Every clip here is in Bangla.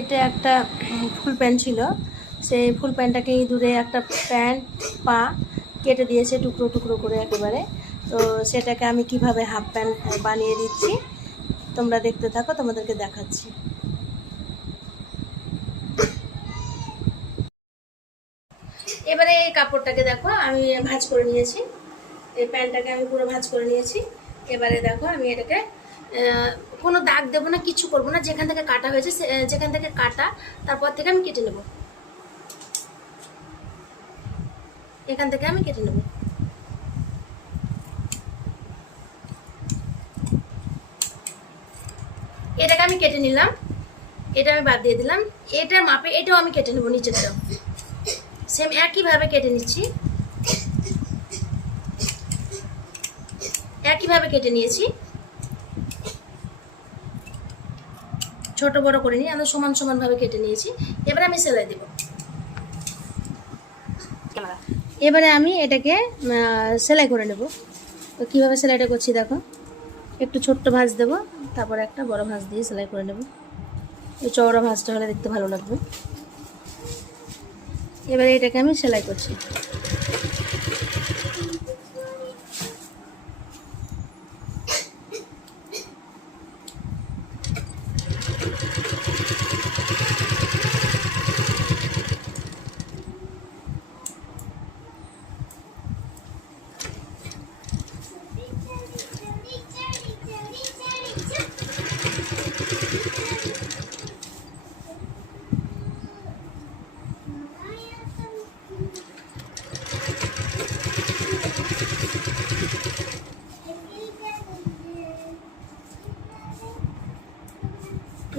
এটা একটা ফুল প্যান্ট ছিল। সেই ফুল প্যান্টটাকে দূরে একটা প্যান্ট, পা কেটে দিয়েছে টুকরো টুকরো করে একেবারে। তো সেটাকে আমি কীভাবে হাফ প্যান্ট বানিয়ে দিচ্ছি, তোমরা দেখতে থাকো, তোমাদেরকে দেখাচ্ছি। এবারে এই কাপড়টাকে দেখো, আমি ভাজ করে নিয়েছি। এই প্যান্টটাকে আমি পুরো ভাঁজ করে নিয়েছি। এবারে দেখো, আমি এটাকে কোনো দাগ দেবো না, কিছু করব না, যেখান থেকে কাটা হয়েছে যেখান থেকে কাটা, তারপর থেকে আমি কেটে নেব। এখান থেকে আমি কেটে নেব। এটাকে আমি কেটে নিলাম। এটা আমি বাদ দিয়ে দিলাম। এটার মাপে, এটাও আমি কেটে নেব নিচেরটাও সেম একইভাবে কেটে নিচ্ছি। একইভাবে কেটে নিয়েছি। ছোট বড় করে নিয়ে আমরা সমান সমানভাবে কেটে নিয়েছি। এবারে আমি সেলাই দেব। এবারে আমি এটাকে সেলাই করে নেব। তো কীভাবে সেলাইটা করছি দেখো। একটু ছোট্ট ভাঁজ দেবো, তারপর একটা বড় ভাঁজ দিয়ে সেলাই করে নেব। এই চওড়া ভাঁজটা হলে দেখতে ভালো লাগবে। এবারে এটাকে আমি সেলাই করছি।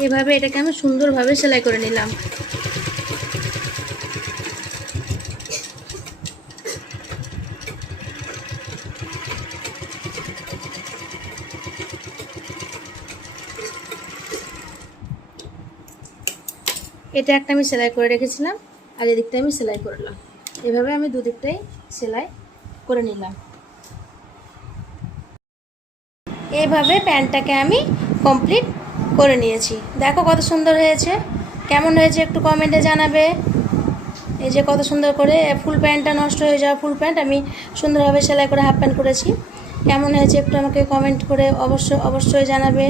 এভাবে এটাকে আমি সুন্দরভাবে সেলাই করে নিলাম। এটা একটা আমি সেলাই করে রেখেছিলাম, আর এদিকটা আমি সেলাই করলাম এভাবে আমি দুদিকটাই সেলাই করে নিলাম। এইভাবে প্যান্টটাকে আমি কমপ্লিট করে নিয়েছি। দেখো কত সুন্দর হয়েছে। কেমন হয়েছে একটু কমেন্টে জানাবে। এই যে কত সুন্দর করে ফুল প্যান্টটা নষ্ট হয়ে যাওয়া ফুল প্যান্ট, আমি সুন্দরভাবে সেলাই করে হাফ প্যান্ট করেছি। কেমন হয়েছে একটু আমাকে কমেন্ট করে অবশ্য, অবশ্যই জানাবে।